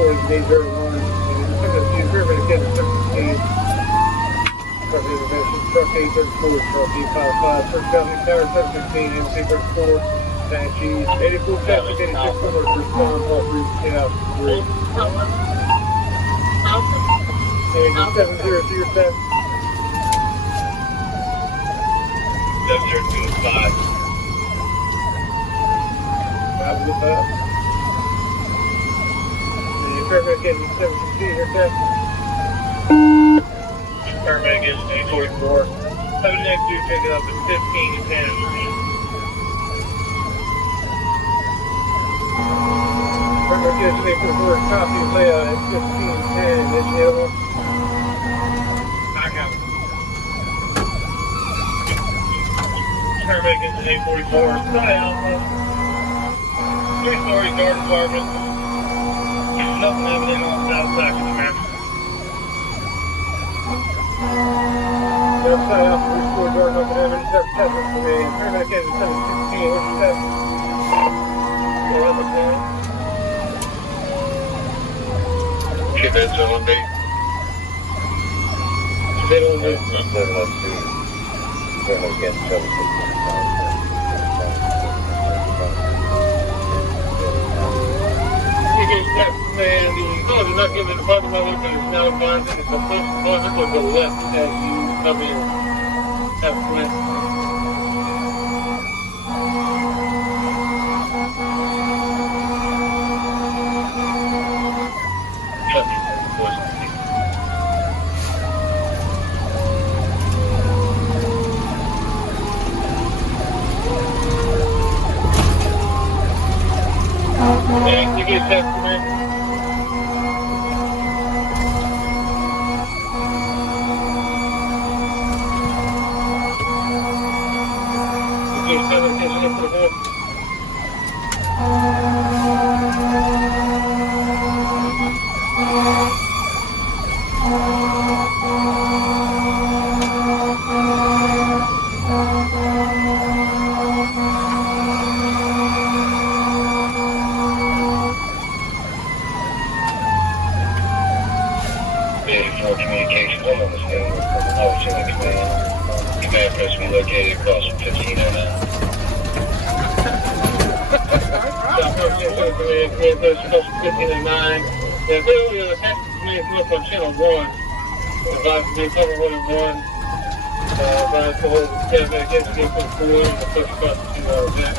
for the day 01. And the Paramedic Engine 17. Truck intervention, truck 834, truck 855, first company, tower 716, MC34, Banshee, 84 traffic, 86 corners, respond, all 3, get out, 3. Engine 700, set. 7025. 5 to 5. The Paramedic Engine 17, here, set. Paramedic Engine 844. 792, pick it up at 15 and 10. Paramedic Engine 844, copy, layout at 1510, engine available. I got it. Paramedic Engine 844, Sky Alpha. 3-story guard apartment. Nothing happening on south side, man. Outside off the restored door, open evidence, 7 for me. Paramedic Engine 716, what's your step? Ship heads on B. They don't know. 702. Again, 716. You get step, man, the cause is not giving the parking level, but it's now advised that it's supposed to close it or go left as you come in. Have a plan. Yeah, you get that from me. You get 7 engine for the board. For communications on the scene, officer in command. Command post be located across from 1509. South Coast Engine Command, command post across 1509. Yeah, clearly the tactical command come up on channel 1. Advise to be cover 1 and 1. Advise to hold the Paramedic Engine 844 and the push across the 2-hour event.